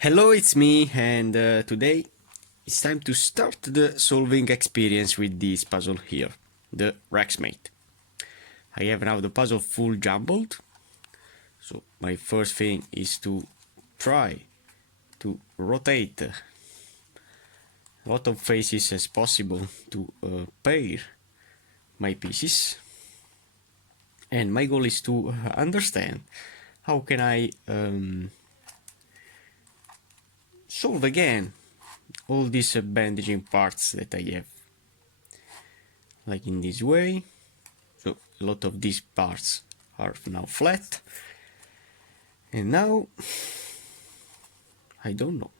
Hello, it's me, and today it's time to start the solving experience with this puzzle here, the Rexmate. I have now the puzzle full jumbled, so my first thing is to try to rotate a lot of faces as possible to pair my pieces, and my goal is to understand how can I solve again all these bandaging parts that I have, like in this way. So a lot of these parts are now flat, and now I don't know,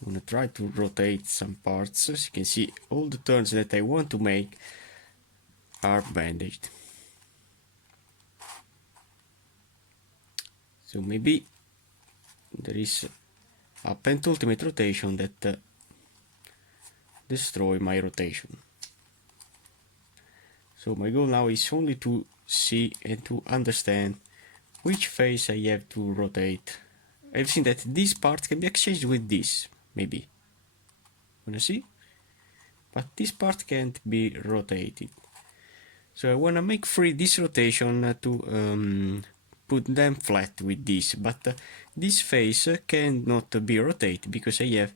I'm gonna try to rotate some parts. As you can see, all the turns that I want to make are bandaged, so maybe there is a penultimate rotation that destroy my rotation. So my goal now is only to see and to understand which face I have to rotate. I've seen that this part can be exchanged with this, maybe. Wanna see? But this part can't be rotated. So I wanna make free this rotation to put them flat with this, but this face cannot be rotated because I have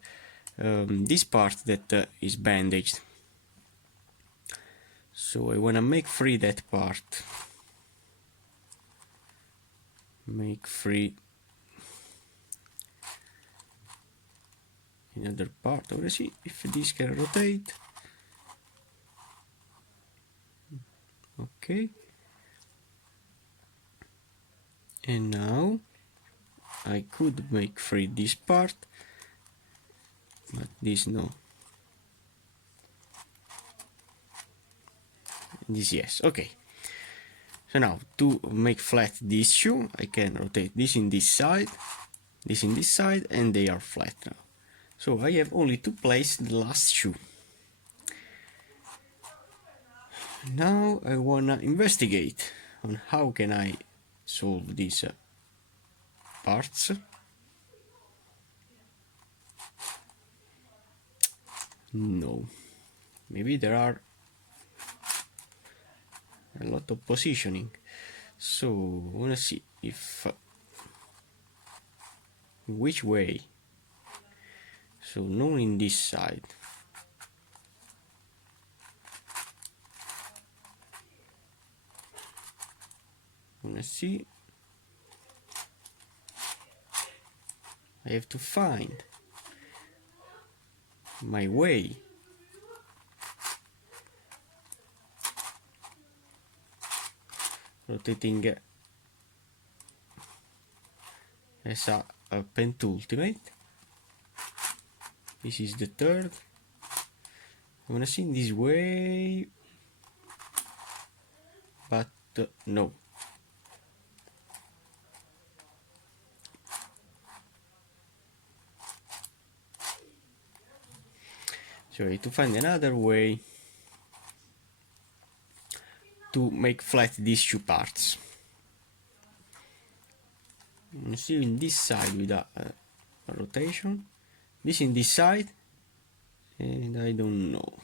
this part that is bandaged. So I wanna make free that part. Make free another part. I wanna see if this can rotate. Okay. And now I could make free this part, but this no. This yes. Okay. So now to make flat this shoe, I can rotate this in this side, this in this side, and they are flat now. So I have only to place the last shoe. Now I wanna investigate on how can I solve these parts. No, maybe there are a lot of positioning. So I wanna see if which way. So no in this side. Wanna see? I have to find my way. Rotating as a penultimate. This is the third. I wanna see in this way, but no. So I have to find another way to make flat these two parts. You see in this side with a rotation, this in this side, and I don't know.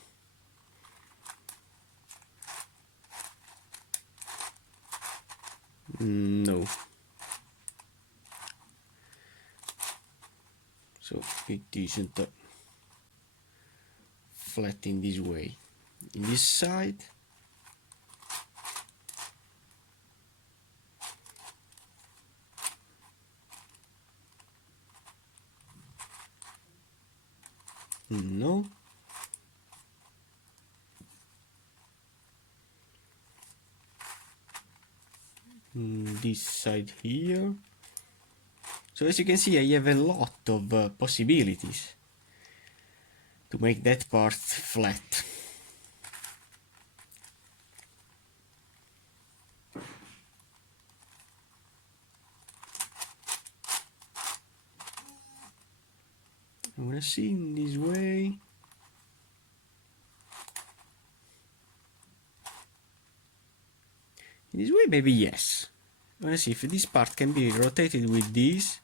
No. So it isn't flat in this way. In this side, no. This side here. So as you can see, I have a lot of possibilities to make that part flat. I'm gonna see in this way. In this way, maybe yes. I wanna see if this part can be rotated with this,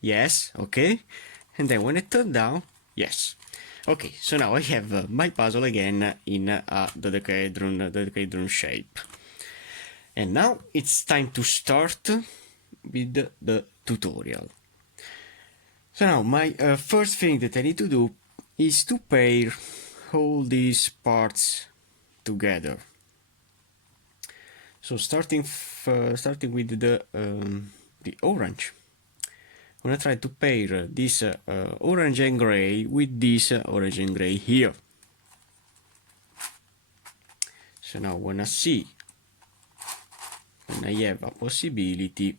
Yes, okay. And then when I turn down, yes. Okay, so now I have my puzzle again in a dodecahedron shape. And now it's time to start with the tutorial. So now my first thing that I need to do is to pair all these parts together. So starting with the orange, I'm gonna try to pair this orange and gray with this orange and gray here. So now when I have a possibility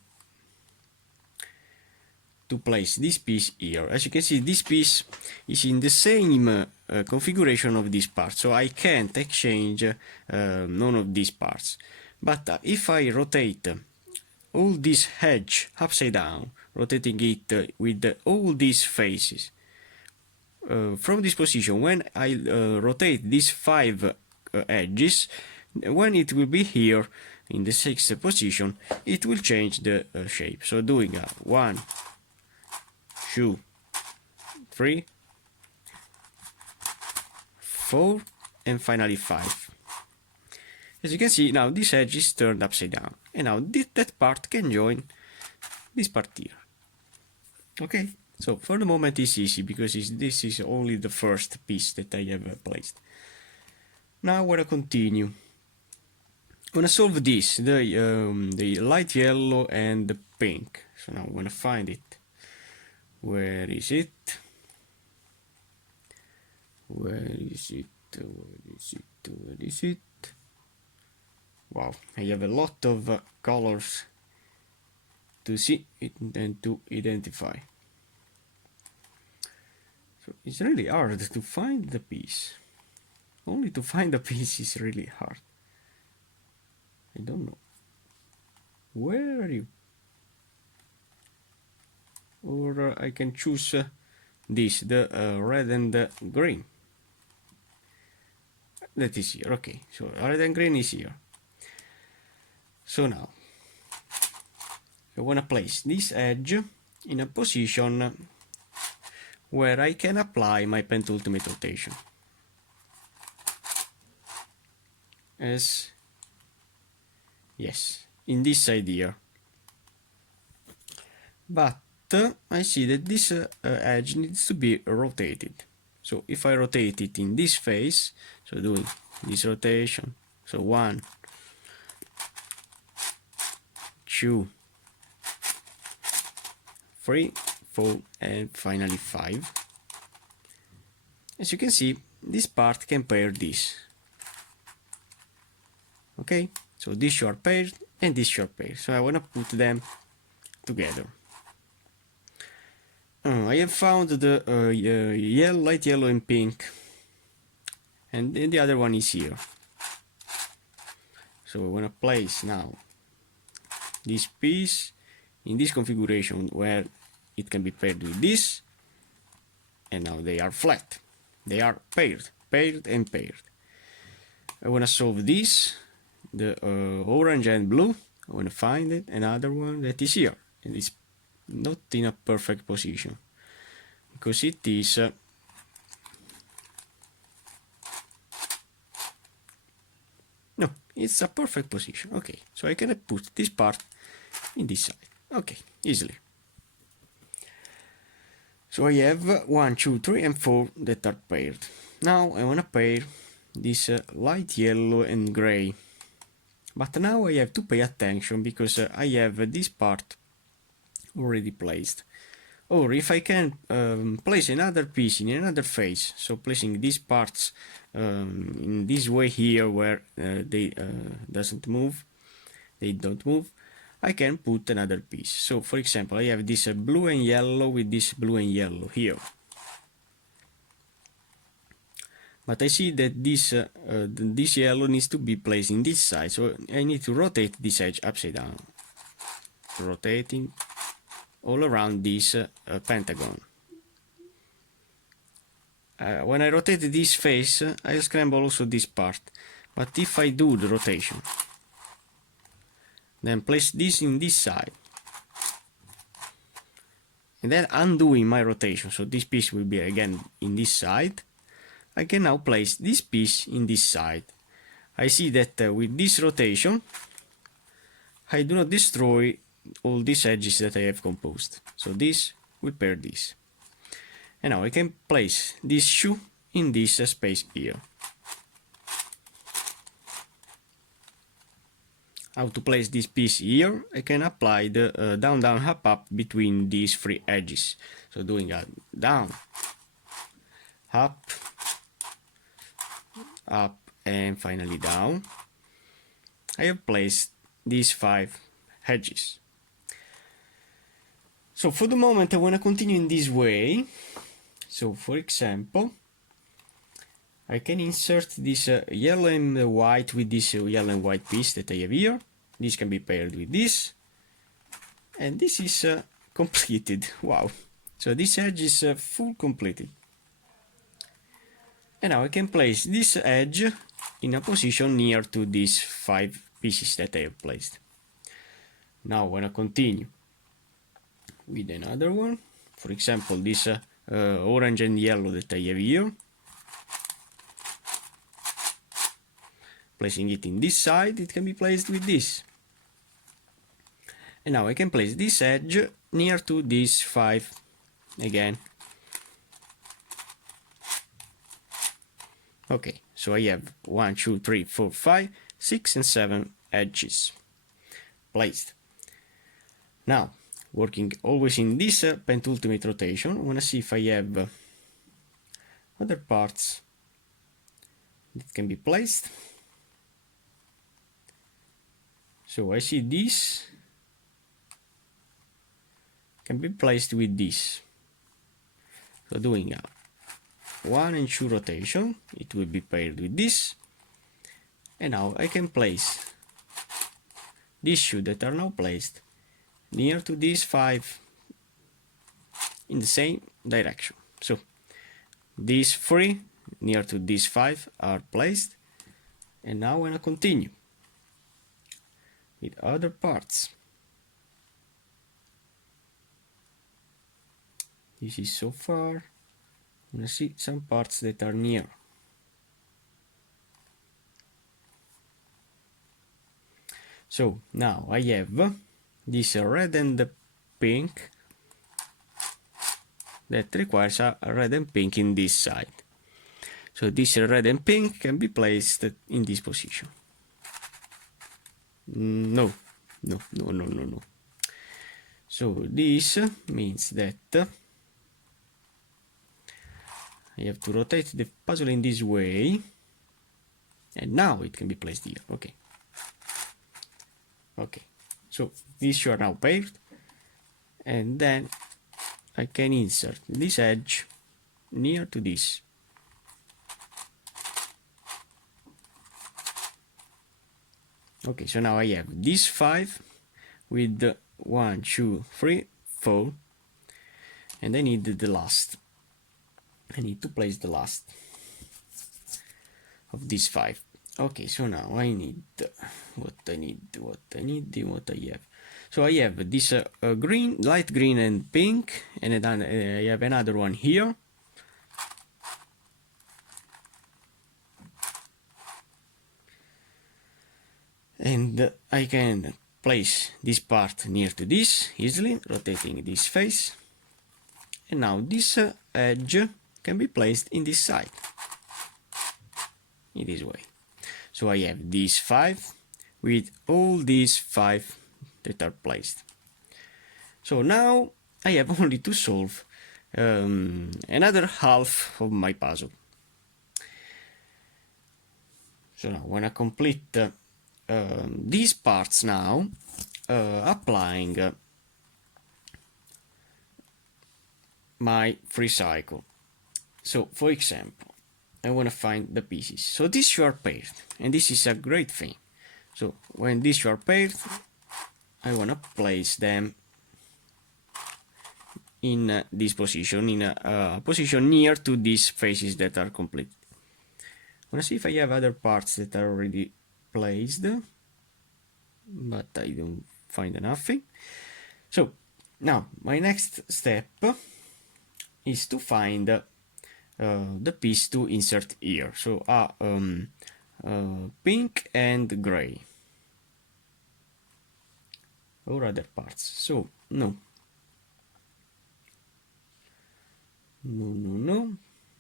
to place this piece here. As you can see, this piece is in the same configuration of this part, so I can't exchange none of these parts. But if I rotate all this edge upside down, rotating it with all these faces, from this position, when I rotate these 5 edges, when it will be here in the 6th position, it will change the shape. So doing a 1, 2, 3, 4, and finally 5. As you can see, now this edge is turned upside down, and now that part can join this part here. Okay, so for the moment it's easy because this is only the first piece that I have placed. Now I want to continue. I'm gonna solve this, the light yellow and the pink. So now I'm gonna find it. Where is it? Where is it? Where is it? Where is it? Wow, I have a lot of colors to see it and to identify. So it's really hard to find the piece. Only to find the piece is really hard. I don't know. Where are you? Or I can choose this, the red and the green. That is here. Okay, so red and green is here. So now I want to place this edge in a position where I can apply my penultimate rotation. As yes, in this side here. But I see that this edge needs to be rotated. So if I rotate it in this phase, so doing this rotation, so 1, 2, 3, 4, and finally 5. As you can see, this part can pair this. Okay, so this short pair and this short pair. So I want to put them together. I have found the light yellow and pink, and the other one is here. So I want to place now this piece in this configuration where it can be paired with this, and now they are flat. They are paired and paired. I want to solve this, the orange and blue. I want to find it, another one that is here, and it's not in a perfect position because it is no, it's a perfect position. Okay, so I can put this part in this side. Okay, easily. So I have 1, 2, 3, and 4 that are paired. Now I want to pair this light yellow and gray. But now I have to pay attention because I have this part already placed. Or if I can place another piece in another phase, so placing these parts in this way here where they don't move, I can put another piece. So for example, I have this blue and yellow with this blue and yellow here. But I see that this yellow needs to be placed in this side, so I need to rotate this edge upside down. Rotating all around this pentagon. When I rotate this face, I scramble also this part. But if I do the rotation, then place this in this side, and then undoing my rotation, so this piece will be again in this side, I can now place this piece in this side. I see that with this rotation I do not destroy all these edges that I have composed, so this will pair this. And now I can place this shoe in this space here. How to place this piece here? I can apply the down down up up between these three edges. So doing a down, up, up, and finally down. I have placed these 5 edges. So for the moment I want to continue in this way. So for example, I can insert this yellow and white with this yellow and white piece that I have here. This can be paired with this, and this is completed. Wow! So this edge is full completed. And now I can place this edge in a position near to these 5 pieces that I have placed. Now I want to continue with another one. For example, this orange and yellow that I have here. Placing it in this side, it can be placed with this. And now I can place this edge near to these 5 again. Okay, so I have 1, 2, 3, 4, 5, 6 and 7 edges placed. Now, working always in this penultimate rotation, I want to see if I have other parts that can be placed. So I see this can be placed with this. So doing a 1 and 2 rotation, it will be paired with this. And now I can place these shoes that are now placed near to these 5 in the same direction. So these 3 near to these 5 are placed. And now I want to continue with other parts. This is so far. I'm gonna see some parts that are near. So now I have this red and pink that requires a red and pink in this side. So this red and pink can be placed in this position. No. So this means that I have to rotate the puzzle in this way, and now it can be placed here. Okay, so these are now paired, and then I can insert this edge near to this. Okay, so now I have these 5 with 1, 2, 3, 4, and I need the last. I need to place the last of these 5. Okay, so now I need what I have. So I have this green, light green and pink, and then I have another one here. And I can place this part near to this easily, rotating this face. And now this edge can be placed in this side, in this way. So I have these 5 with all these 5 that are placed. So now I have only to solve another half of my puzzle. So now when I complete these parts now, applying my free cycle. So for example, I want to find the pieces. So these are paired, and this is a great thing. So when these are paired, I want to place them in this position, in a position near to these faces that are complete. I want to see if I have other parts that are already placed, but I don't find nothing. So Now, my next step is to find the piece to insert here. So pink and gray, or other parts. So no.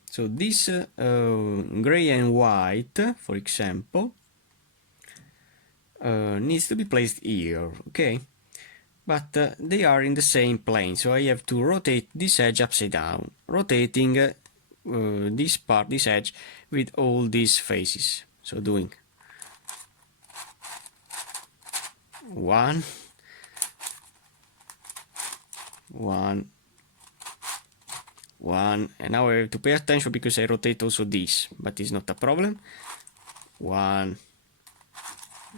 So this gray and white, for example, needs to be placed here, okay? But they are in the same plane, so I have to rotate this edge upside down, rotating this part, this edge, with all these faces. So doing 1, 1, 1, and now I have to pay attention because I rotate also this, but it's not a problem. 1,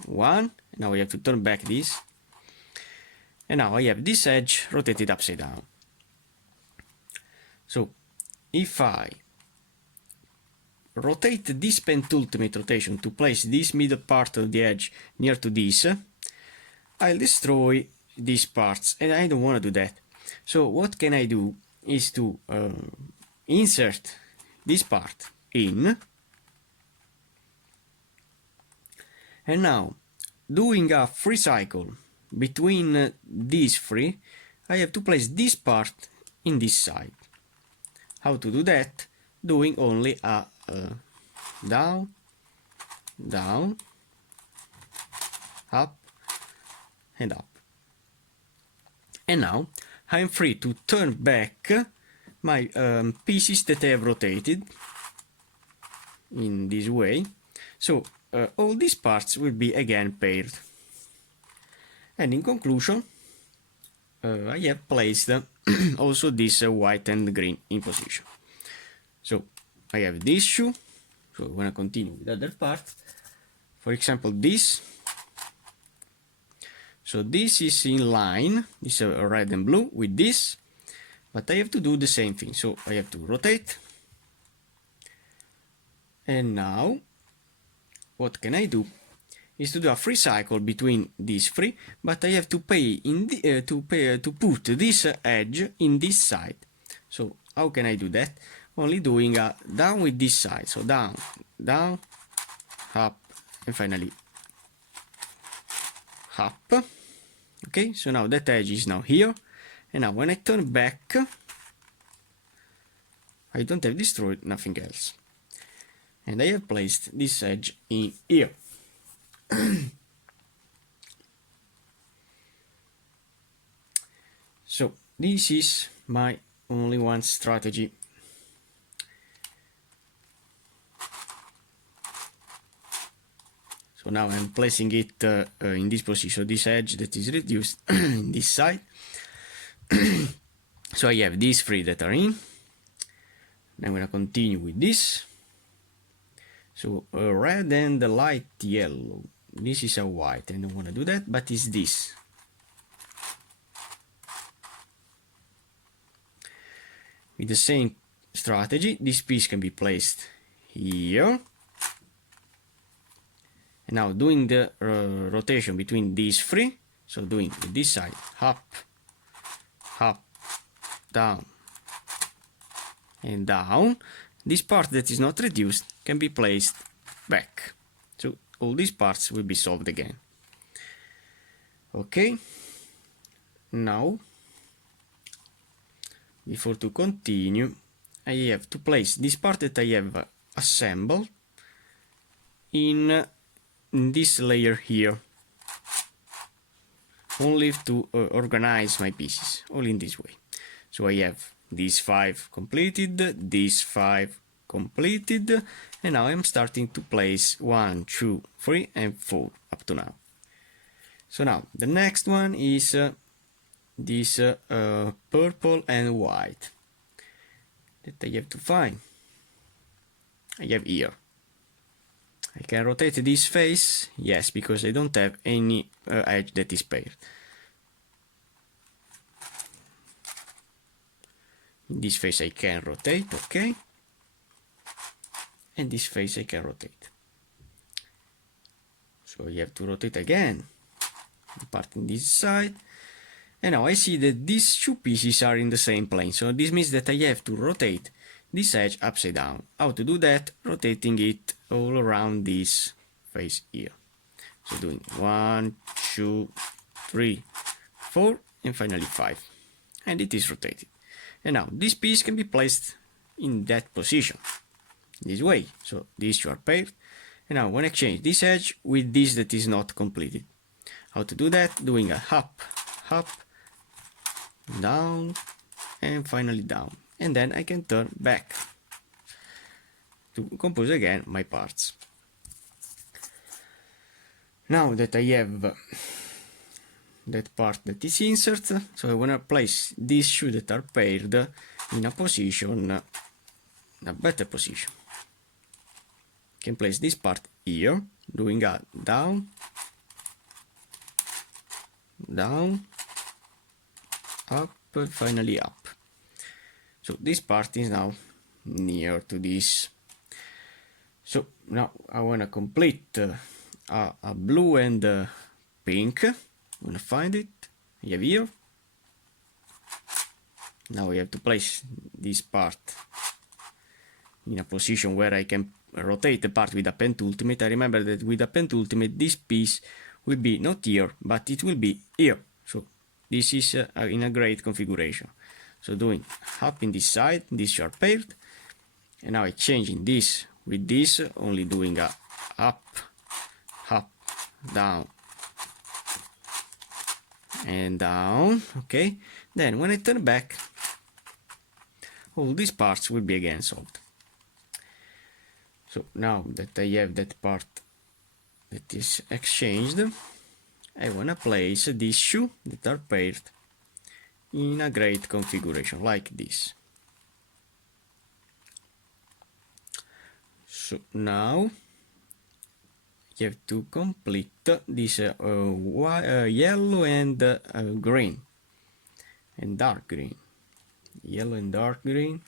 1, now we have to turn back this, and now I have this edge rotated upside down. So if I rotate this penultimate rotation to place this middle part of the edge near to this, I'll destroy these parts, and I don't want to do that. So what can I do is to insert this part in, and now doing a free cycle between these three, I have to place this part in this side. How to do that? Doing only a down, down, up, and up. And now I'm free to turn back my pieces that I have rotated in this way. So all these parts will be again paired. And in conclusion, I have placed also this white and green in position. So I have this shoe, so I'm gonna continue with other parts. For example, this. So this is in line, this is red and blue with this, but I have to do the same thing. So I have to rotate. And now, what can I do? Is to do a free cycle between these three, but I have to pay in the, to put this edge in this side. So how can I do that? Only doing a down with this side. So down, down, up, and finally up. Okay, so now that edge is now here, and now when I turn back, I don't have destroyed nothing else, and I have placed this edge in here. So this is my only one strategy. So now I'm placing it in this position, this edge that is reduced in this side. So I have these three that are in. I'm going to continue with this. So red and the light yellow. This is a white, I don't want to do that, but it's this. With the same strategy, this piece can be placed here. And now doing the rotation between these three, so doing with this side, up, up, down, and down. This part that is not reduced can be placed back. So all these parts will be solved again. Okay. Now, before to continue, I have to place this part that I have assembled in this layer here. Only to organize my pieces, all in this way. So I have these 5 completed, these 5 completed, and now I'm starting to place 1, 2, 3, and 4 up to now. So now the next one is this purple and white that I have to find. I have here. I can rotate this face, yes, because I don't have any edge that is paired. In this face I can rotate, okay, and this face I can rotate. So you have to rotate again, part in this side, And now I see that these two pieces are in the same plane, so this means that I have to rotate this edge upside down. How to do that? Rotating it all around this face here. So doing 1, 2, 3, 4, and finally 5. And it is rotated. And now this piece can be placed in that position, this way. So these two are paired. And now when I change this edge with this that is not completed. How to do that? Doing a up, down, and finally down. And then I can turn back to compose again my parts. Now that I have that part that is insert, so I want to place these two that are paired in a position, a better position. I can place this part here, doing a down, down, up, finally up. So this part is now near to this. So now I want to complete a blue and pink. I'm gonna find it. I have here. Now we have to place this part in a position where I can rotate the part with a pen ultimate. I remember that with a pen ultimate this piece will be not here, but it will be here. So this is in a great configuration. So doing up in this side, these are paired, and now I'm changing this with this, only doing a up, down, and down. Okay, then when I turn back, all these parts will be again solved. So now that I have that part that is exchanged, I want to place these two that are paired in a great configuration like this. So now you have to complete this yellow and green and dark green, yellow and dark green,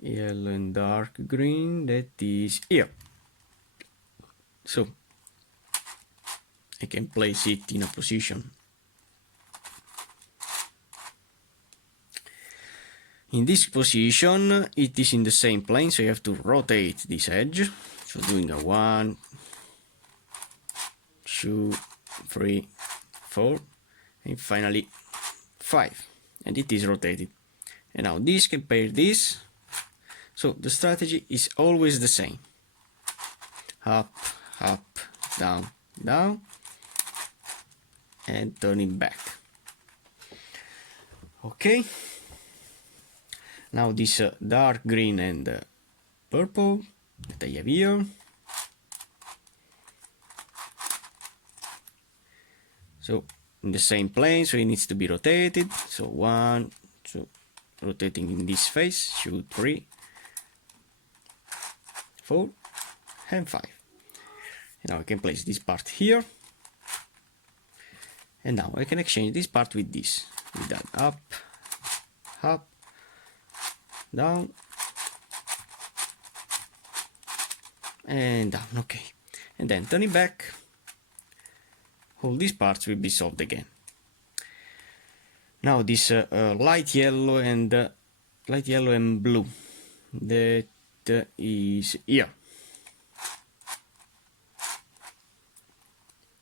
yellow and dark green, that is here. So I can place it in a position. In this position it is in the same plane, so you have to rotate this edge. So doing a 1, 2, 3, 4, and finally 5, and it is rotated. And now this can pair this. So the strategy is always the same: up, down, down, and turning back. Okay. Now this dark green and purple that I have here. So in the same plane, so it needs to be rotated. So 1, 2, rotating in this face, 2, 3, 4, and 5. And now I can place this part here. And now I can exchange this part with this, with that up, down, and down. Okay, and then turning back, all these parts will be solved again. Now this light yellow and blue, that is here.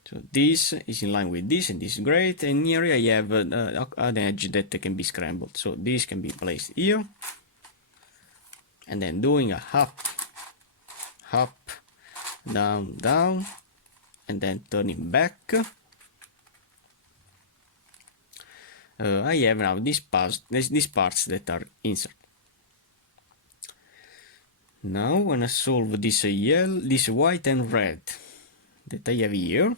So this is in line with this, and this is great. And here I have an edge that can be scrambled. So this can be placed here, and then doing a up, down, down, and then turning back. I have now these parts that are insert. Now when I solve this yellow, this white and red that I have here,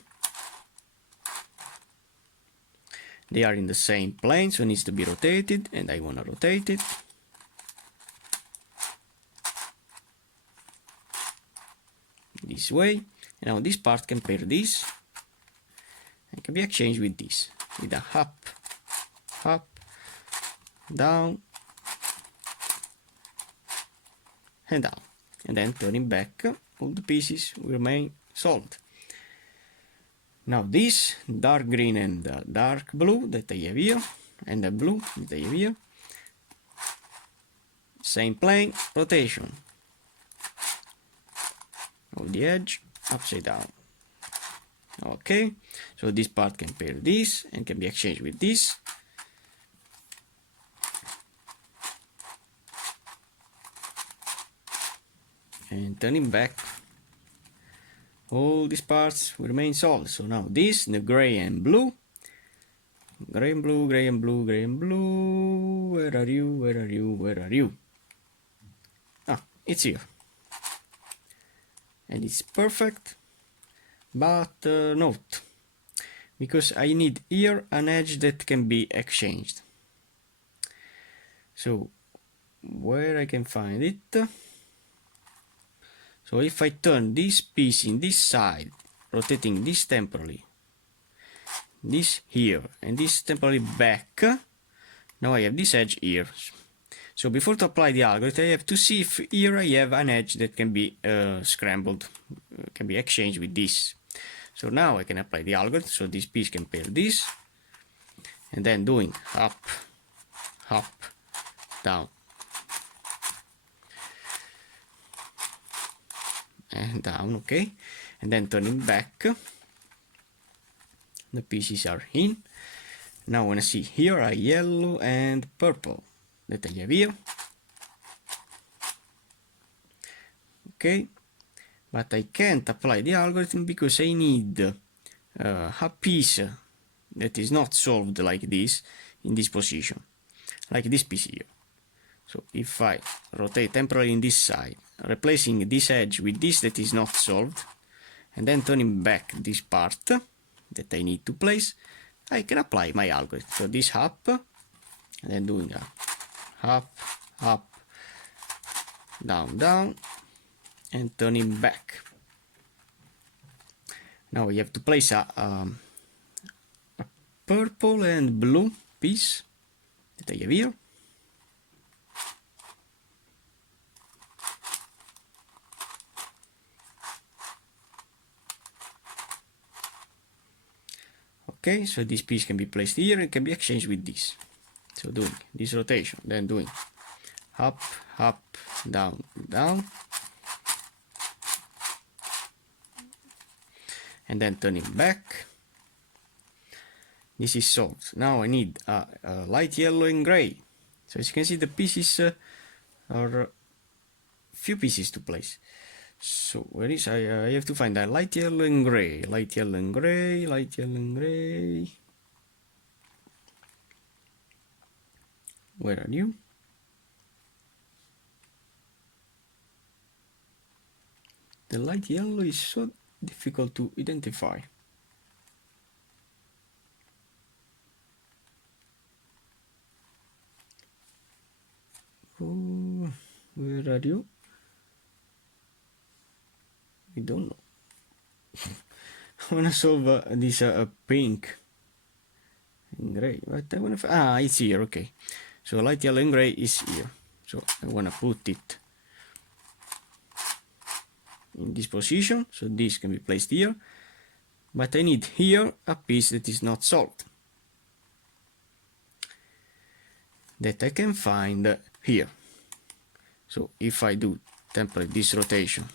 they are in the same plane, so it needs to be rotated, and I want to rotate it. This way. And now this part can pair this and can be exchanged with this, with a up, down, and down, and then turning back, all the pieces will remain solved. Now this dark green and dark blue that I have here, and the blue that I have here, same plane, rotation of the edge, upside down. Okay, so this part can pair this and can be exchanged with this. And turning back, all these parts will remain solid. So now this, the gray and blue, gray and blue, gray and blue, gray and blue, where are you, where are you, where are you? Ah, it's here. And it's perfect, but note, because I need here an edge that can be exchanged. So where I can find it? So if I turn this piece in this side, rotating this temporarily, this here, and this temporarily back, now I have this edge here. So before to apply the algorithm, I have to see if here I have an edge that can be scrambled, can be exchanged with this. So now I can apply the algorithm, so this piece can pair this, and then doing up, up, down, and down, okay, and then turning back, the pieces are in. Now I want to see here are yellow and purple that I have here, okay, but I can't apply the algorithm because I need a piece that is not solved like this in this position, like this piece here. So if I rotate temporarily in this side, replacing this edge with this that is not solved, and then turning back this part that I need to place, I can apply my algorithm. So this up, and then doing up, up, down, down, and turning back. Now we have to place a purple and blue piece that I have here. Okay, so this piece can be placed here and can be exchanged with this. So doing this rotation, then doing up, up, down, down, and then turning back. This is solved. Now I need a light yellow and gray. So as you can see, the pieces are few pieces to place. So where is I have to find that light yellow and gray, light yellow and gray, light yellow and gray. Where are you? The light yellow is so difficult to identify. Oh, where are you? I don't know. I wanna solve this pink and gray, but I wanna it's here. Okay, so light yellow and gray is here. So I wanna put it in this position, so this can be placed here, but I need here a piece that is not solved, that I can find here. So if I do temporary this rotation,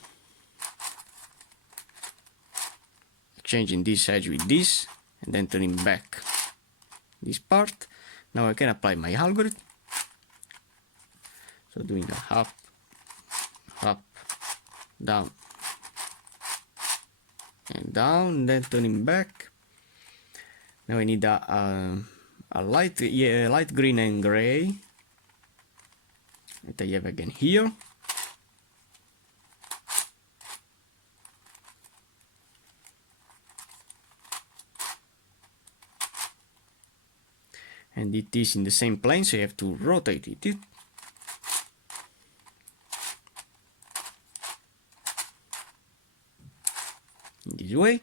changing this edge with this, and then turning back this part, now I can apply my algorithm. So doing a up, up, down, and down, then turning back. Now I need a light green and gray that I have again here. And it is in the same plane, so you have to rotate it. In this way.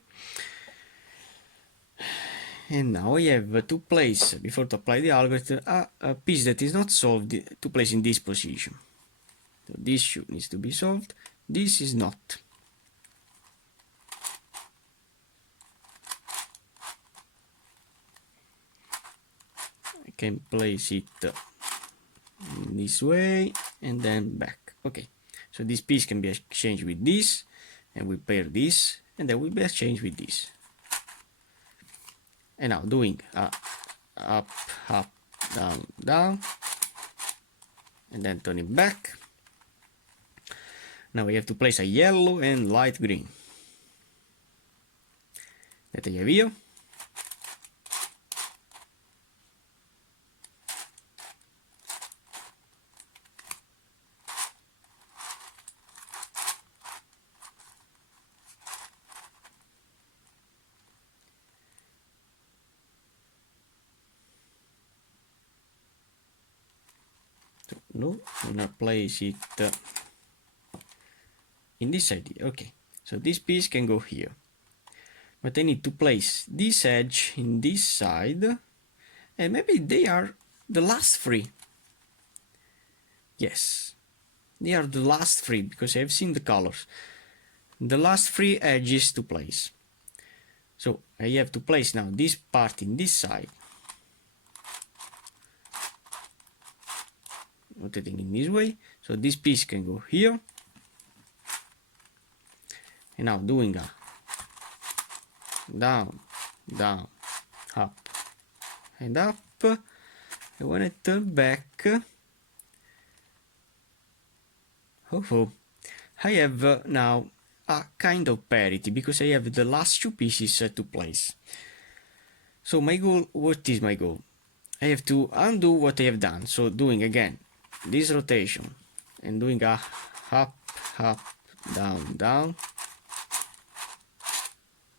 And now I have to place, before to apply the algorithm, a piece that is not solved to place in this position. So this needs to be solved. This is not. can place it this way and then back. Okay, so this piece can be exchanged with this, and we pair this, and then will be exchanged with this. And now doing up, up, down, down, and then turning back. Now we have to place a yellow and light green that I have here. So, no, I'm gonna place it in this side. Okay, so this piece can go here, but I need to place this edge in this side, and maybe they are the last three. Yes, they are the last three because I've seen the colors. The last three edges to place. So I have to place now this part in this side, rotating in this way, so this piece can go here. And now doing a down, down, up, and up. And when I turn back, I have now a kind of parity because I have the last two pieces to place. So my goal, what is my goal? I have to undo what I have done. So doing again this rotation and doing a up, up, down, down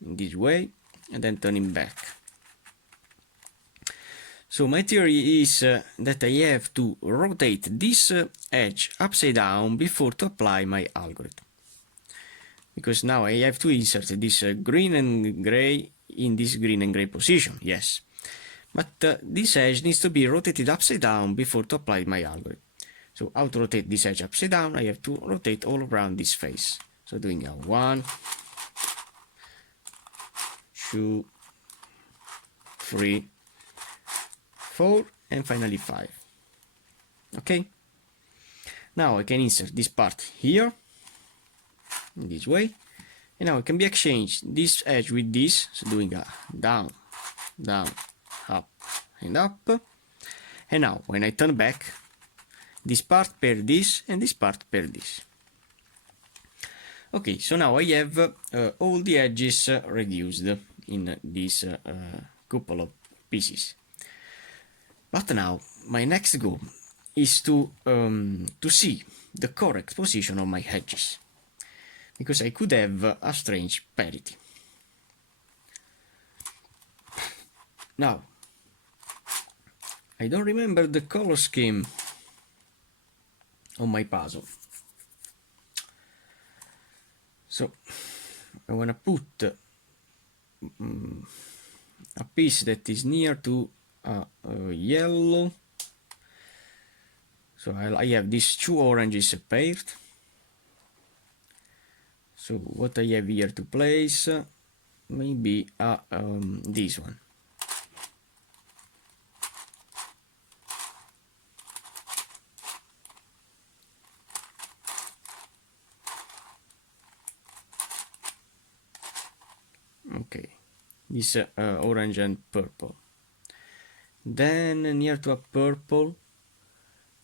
in this way, and then turning back. So my theory is that I have to rotate this edge upside down before to apply my algorithm. Because now I have to insert this green and gray in this green and gray position, yes. But this edge needs to be rotated upside down before to apply my algorithm. So how to rotate this edge upside down? I have to rotate all around this face. So doing a 1, 2, 3, 4, and finally 5. Okay. Now I can insert this part here, in this way, and now it can be exchanged this edge with this, so doing a down, down, up, and up. And now when I turn back, this part pair this, and this part pair this. Okay, so now I have all the edges reduced in this couple of pieces. But now my next goal is to see the correct position of my edges, because I could have a strange parity. Now, I don't remember the color scheme on my puzzle, so I want to put a piece that is near to yellow. So I have these two oranges paired. So what I have here to place, maybe this one. Okay, this orange and purple. Then near to a purple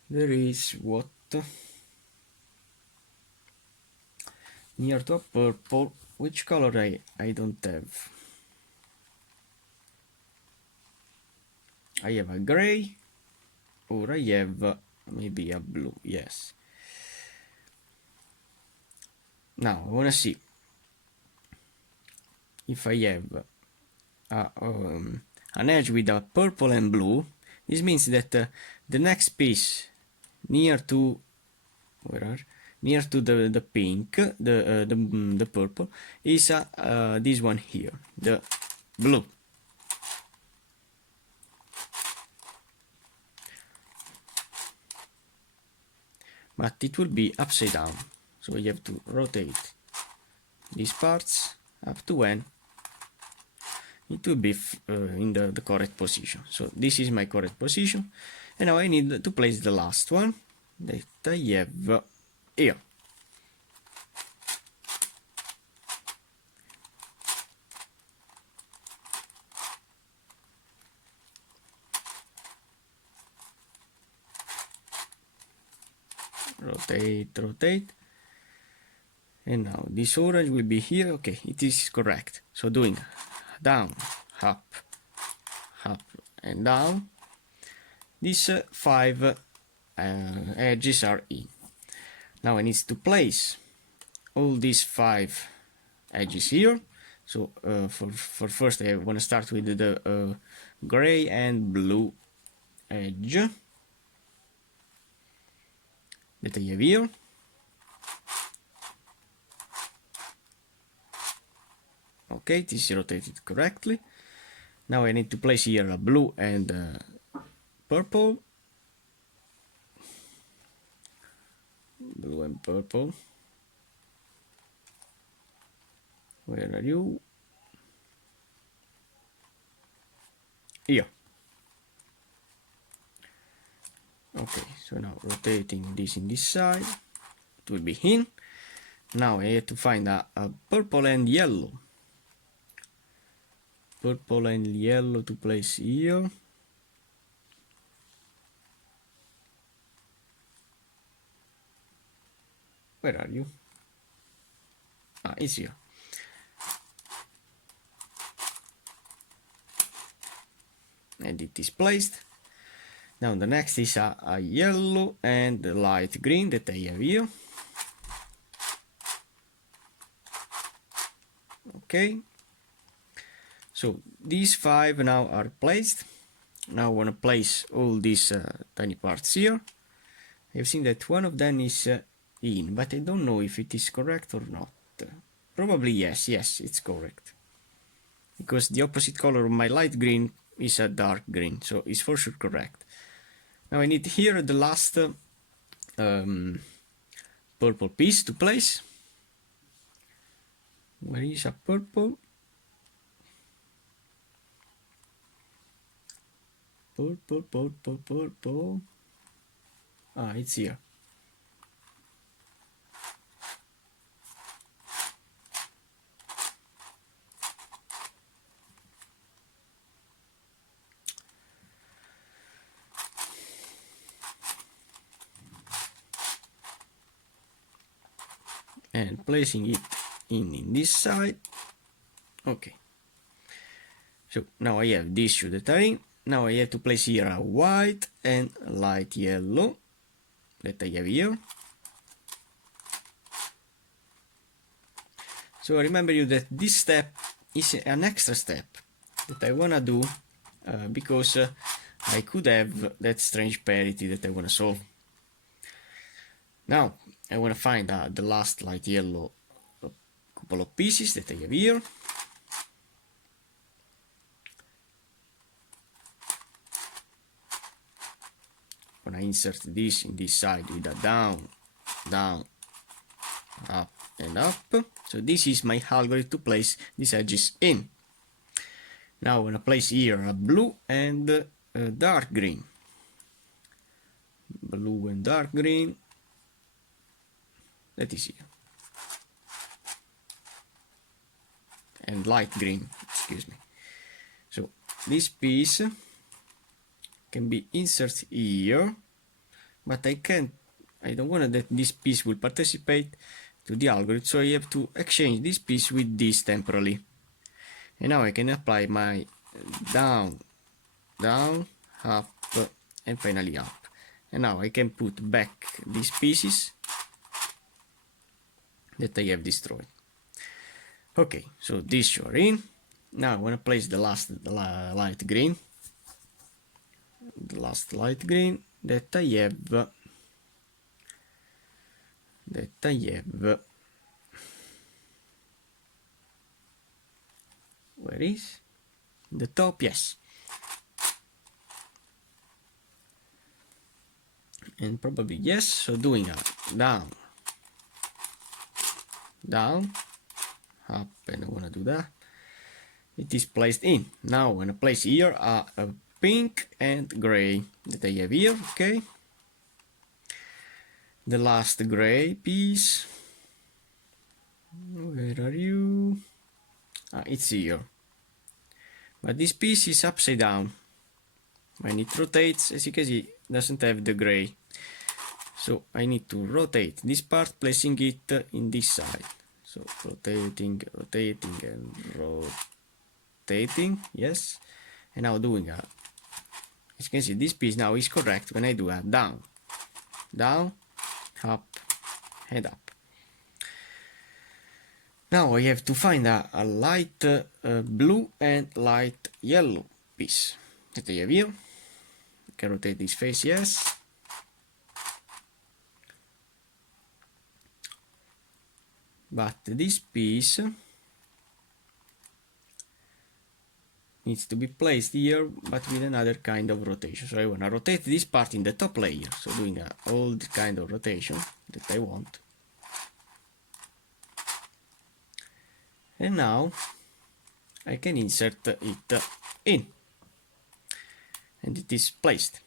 there is what? Near to a purple, which color I don't have? I have a gray, or I have maybe a blue, yes. Now I want to see if I have an edge with a purple and blue. This means that the next piece near to the pink, the purple, is this one here, the blue. But it will be upside down, so you have to rotate these parts up to when it will be in the correct position. So this is my correct position, and now I need to place the last one that I have here. Rotate, rotate, and now this orange will be here. Okay, it is correct. So doing down, up, up, and down, these 5 edges are in. Now I need to place all these 5 edges here. So for first I want to start with the gray and blue edge that I have here. Okay, it is rotated correctly. Now I need to place here a blue and purple. Blue and purple. Where are you? Here. Okay, so now rotating this in this side, it will be in. Now I have to find a purple and yellow. Purple and yellow to place here. Where are you? Ah, it's here. And it is placed. Now the next is a yellow and light green that I have here. Okay. So these 5 now are placed. Now I want to place all these tiny parts here. I've seen that one of them is in, but I don't know if it is correct or not. Probably yes, it's correct. Because the opposite color of my light green is a dark green, so it's for sure correct. Now I need here the last purple piece to place. Where is a purple? Purple. Ah, it's here. And placing it in this side. Okay. So now I have these 2 that are in. Now I have to place here a white and light yellow that I have here. So remember you that this step is an extra step that I wanna do because I could have that strange parity that I wanna solve. Now I wanna find the last light yellow couple of pieces that I have here. When I insert this in this side with a down, down, up and up. So this is my algorithm to place these edges in. Now I want to place here a blue and a dark green. Blue and dark green. That is here. And light green, excuse me. So this piece can be inserted here, but I don't want that this piece will participate to the algorithm, so I have to exchange this piece with this temporarily. And now I can apply my down, down, up, and finally up. And now I can put back these pieces that I have destroyed. Okay, so these are in. Now I want to place the last light green. The last light green that I have. Where is the top? Yes. And probably yes. So doing a down, down, up, and I want to do that. it is placed in. Now when I place here a pink and gray that I have here, okay? The last gray piece, where are you? It's here. But this piece is upside down. When it rotates, as you can see, it doesn't have the gray. So I need to rotate this part, placing it in this side. So rotating, rotating, and rotating, yes. And now doing a, as you can see, this piece now is correct when I do a down, down, up, and up. Now I have to find a light blue and light yellow piece that I have here. I can rotate this face, yes. But this piece needs to be placed here, but with another kind of rotation. So I want to rotate this part in the top layer, so doing a old kind of rotation that I want. And now I can insert it in, and it is placed.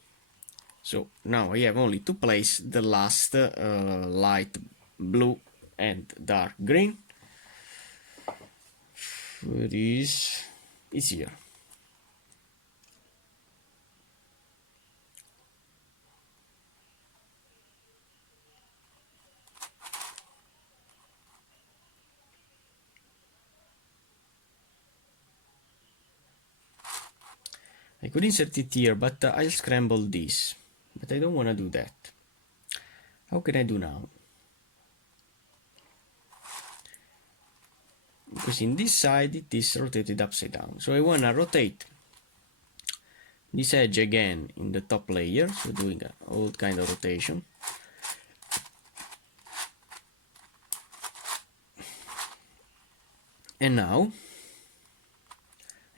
So now I have only to place the last light blue and dark green. Where is it's here. I could insert it here, but I'll scramble this. But I don't want to do that. How can I do now? Because in this side it is rotated upside down. So I want to rotate this edge again in the top layer. So doing an old kind of rotation. And now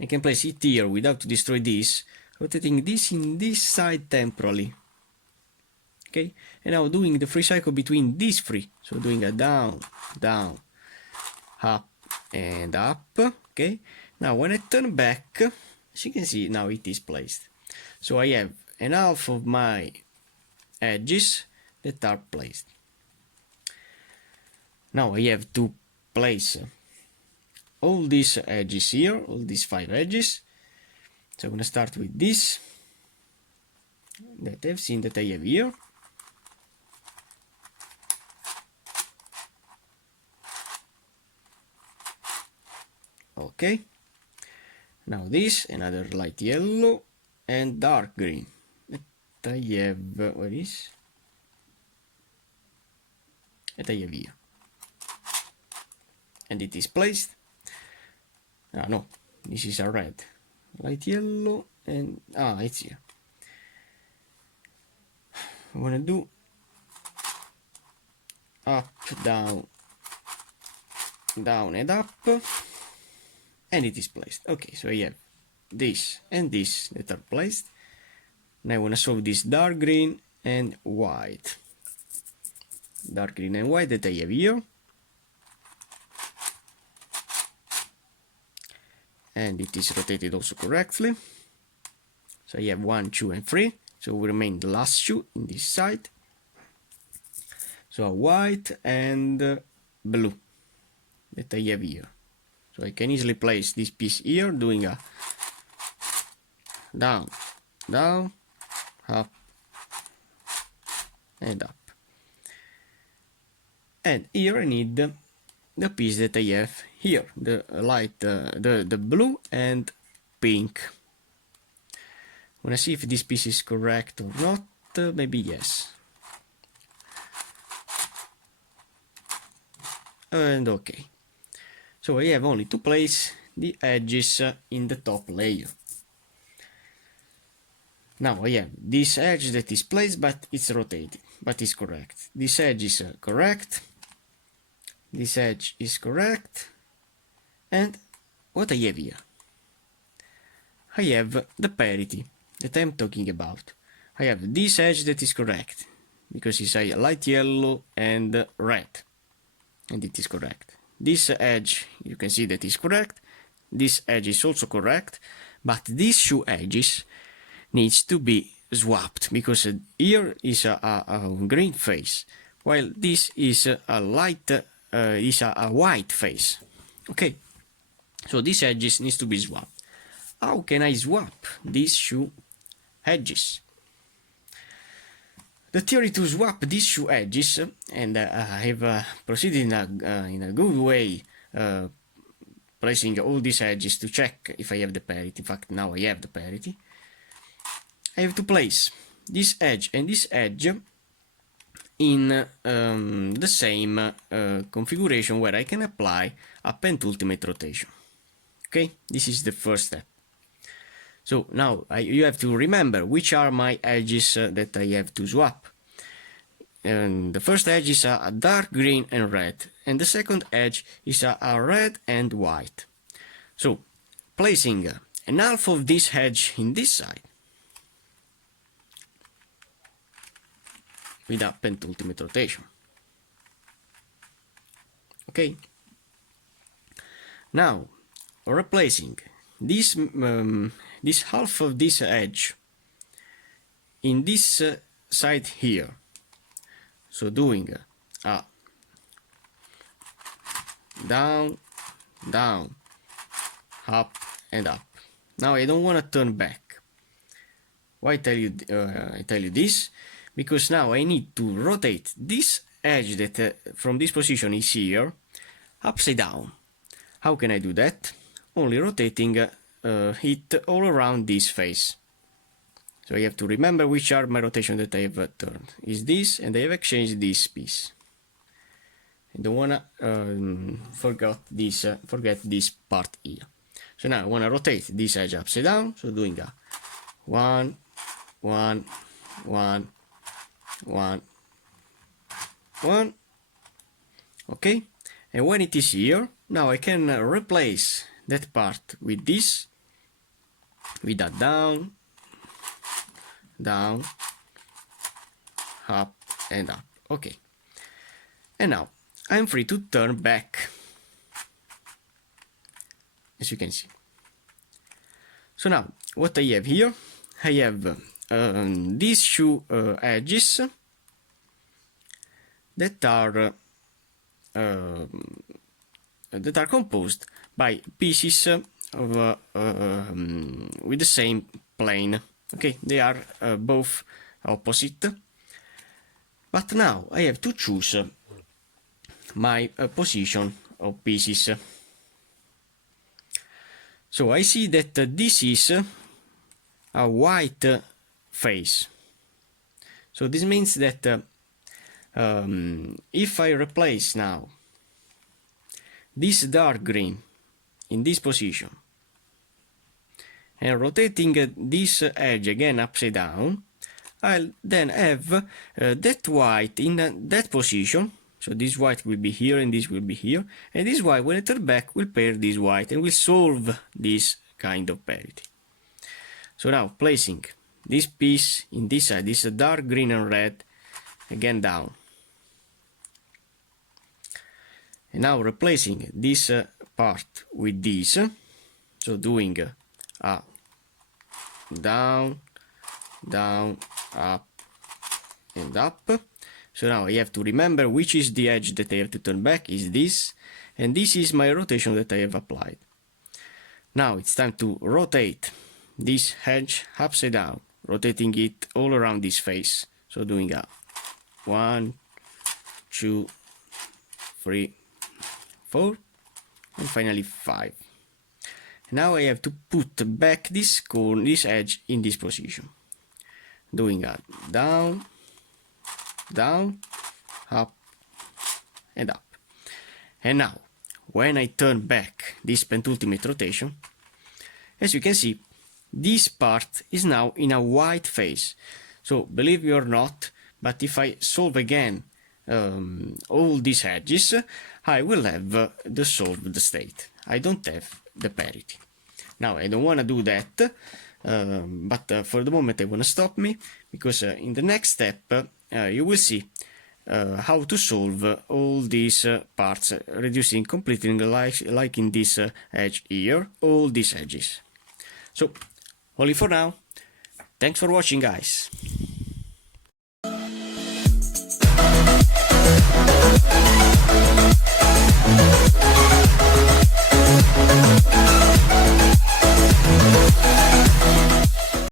I can place it here without to destroy this, rotating this in this side temporarily. Okay, and now doing the free cycle between these three. So doing a down, down, up, and up. Okay, now when I turn back, as you can see, now it is placed. So I have an half of my edges that are placed. Now I have to place all these edges here, all these 5 edges. So I'm going to start with this that I've seen that I have here. Okay, now this, another light yellow and dark green that I have, where is? That I have here. And it is placed. No, this is a red. Light yellow and, it's here. I want to do up, down, down and up. And it is placed. Okay, so I have this and this that are placed. Now I want to solve this dark green and white. Dark green and white that I have here. And it is rotated also correctly. So I have 1, 2, and 3. So we remain the last 2 in this side. So a white and blue that I have here. So I can easily place this piece here, doing a down, down, up, and up. And here I need the piece that I have here, the light, the blue and pink. I want to see if this piece is correct or not. Maybe yes. And okay. So I have only to place the edges in the top layer. Now I have this edge that is placed, but it's rotated, but it's correct. This edge is correct. This edge is correct. And what I have here? I have the parity that I'm talking about. I have this edge that is correct, because it's a light yellow and red, and it is correct. This edge, you can see that is correct. this edge is also correct, but these two edges needs to be swapped, because here is a green face, while this is a light is a white face. Okay, so these edges needs to be swapped. How can I swap these two edges? The theory to swap these two edges, and I have proceeded in a good way, placing all these edges to check if I have the parity. In fact, now I have the parity. I have to place this edge and this edge in the same configuration where I can apply a pentultimate rotation. Okay, this is the first step. So now you have to remember which are my edges that I have to swap. And the first edge is a dark green and red, and the second edge is a red and white. So placing an half of this edge in this side with a pentultimate rotation. Okay. Now replacing this this half of this edge in this side here. So doing a down, down, up and up. Now I don't want to turn back. Why I tell you this? Because now I need to rotate this edge that from this position is here upside down. How can I do that? Only rotating it all around this face. So I have to remember which are my rotation that I have turned. Is this, and I have exchanged this piece. I don't wanna forget this part here. So now I wanna rotate this edge upside down. So doing a 1, 1, 1, 1, 1. Okay, and when it is here, now I can replace that part with this, with a down, down, up and up. Okay, and now I'm free to turn back, as you can see. So now what I have here, I have these two edges that are composed by pieces of with the same plane. Okay, they are both opposite, but now I have to choose my position of pieces. So I see that this is a white face. So this means that if I replace now this dark green in this position and rotating this edge again upside down, I'll then have that white in that position. So this white will be here and this will be here, and this white, when I turn back, will pair this white and will solve this kind of parity. So now placing this piece in this side, this dark green and red, again down. And now replacing this part with this, so doing a down, down, up and up. So now I have to remember which is the edge that I have to turn back, is this, and this is my rotation that I have applied. Now it's time to rotate this edge upside down, rotating it all around this face. So doing a 1, 2, 3, 4, and finally 5. Now I have to put back this edge in this position, doing a down, down, up and up. And now when I turn back this pentultimate rotation, as you can see, this part is now in a white face. So believe me or not, but if I solve again all these edges, I will have the solved state. I don't have the parity. Now I don't want to do that, but for the moment I want to stop me, because in the next step you will see how to solve all these parts, reducing completely like in this edge here, all these edges. So, only for now. Thanks for watching, guys.